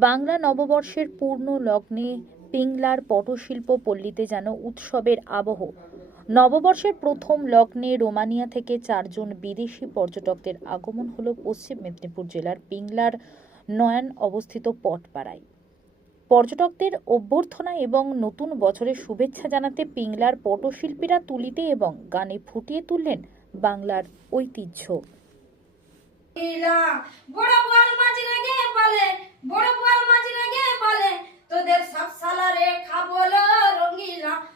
বাংলা নববর্ষের পূর্ণ লগ্নে পিংলার পটশিল্প পল্লীতে যেন উৎসবের আবহ। নববর্ষের প্রথম লগ্নে রোমানিয়া থেকে চারজন বিদেশি পর্যটকদের আগমন হল পশ্চিম মেদিনীপুর জেলার পিংলার নয়ান অবস্থিত পটপাড়ায়। পর্যটকদের অভ্যর্থনা এবং নতুন বছরের শুভেচ্ছা জানাতে পিংলার পটশিল্পীরা তুলিতে এবং গানে ফুটিয়ে তুললেন বাংলার ঐতিহ্য।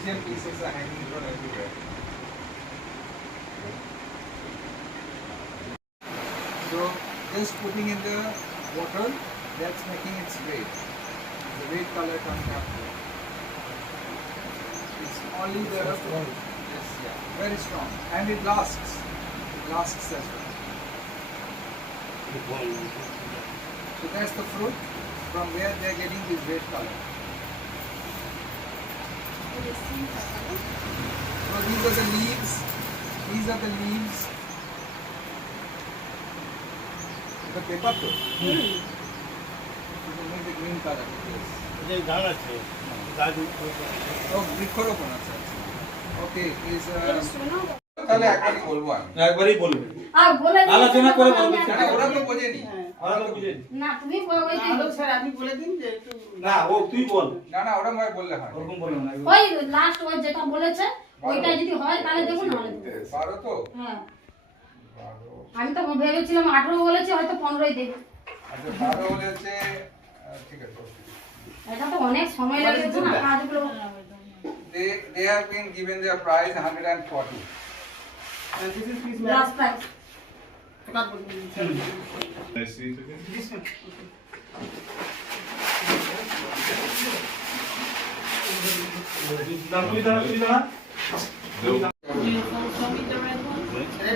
Asian pieces are hanging from everywhere. So just putting in the water, that's making its weight. The red color comes after. It's only the yes, yeah, very strong, and it lasts. It lasts as well. So that's the fruit from where they are getting this red color. So these are the leaves. These are the leaves. The paper to. To make the green color. Yes. যে গান আছে গাছ Oh, বৃক্ষরোপণ আচ্ছা আচ্ছা okay is তাহলে একবারই বলব একবারই বলবে আলোচনা করে বলবে ওরা তো বোঝেনি ওরা তো বুঝে না। তুমি বলে দিন না ও তুই বল। না না ওরা বললে হয়। ওরকম বলো না। ওই লাস্ট ওই যেটা বলেছে ওইটা যদি হয় তাহলে তো। হ্যাঁ। আমি তো ভেবেছিলাম আঠারো বলেছি হয়তো পনেরোই দেবে আচ্ছা ঠিক আছে এটা তো অনেক সময় লেগেছে না কাজগুলো। they they have been given their prize 140 해가지고 날씨 나 보이다 나 보이다 No. Do you also show me the red one? 네?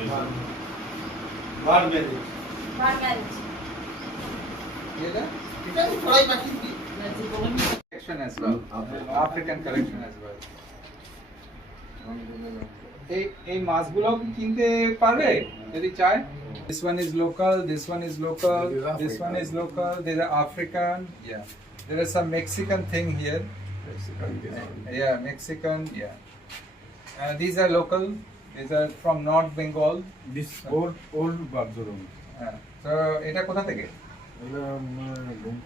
minute. Bar marriage এটা collection as well african collection as well এই এই মাছগুলো কি কিনতে পারবে যদি চায় this one is local this one is local this one is local there are african yeah there is some mexican thing here yeah mexican yeah uh, these are local these are from north bengal This old old Barzorum. uh, so এটা কোথা থেকে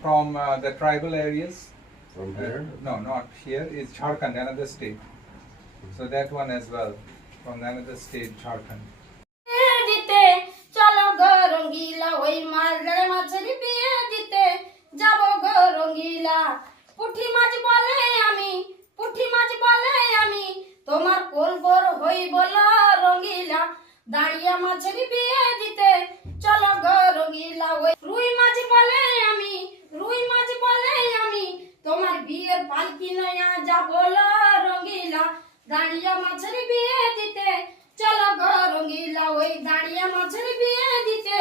from uh, the tribal areas From Uh, here? no, not here. It's Jharkhand, another state. So that one as well, from another state, Jharkhand. দাঁড়িয়া মাছের বিয়ে দিতে। চলো গো রঙ্গিলা ওই রুই মাছ বলে আমি, রুই মাছ বলে আমি। তোমার বিয়ের পালকি নয়া যা বলো রঙিলা। দাঁড়িয়া মাছের বিয়ে দিতে। চলো গো রঙ্গিলা ওই দাঁড়িয়া মাছের বিয়ে দিতে।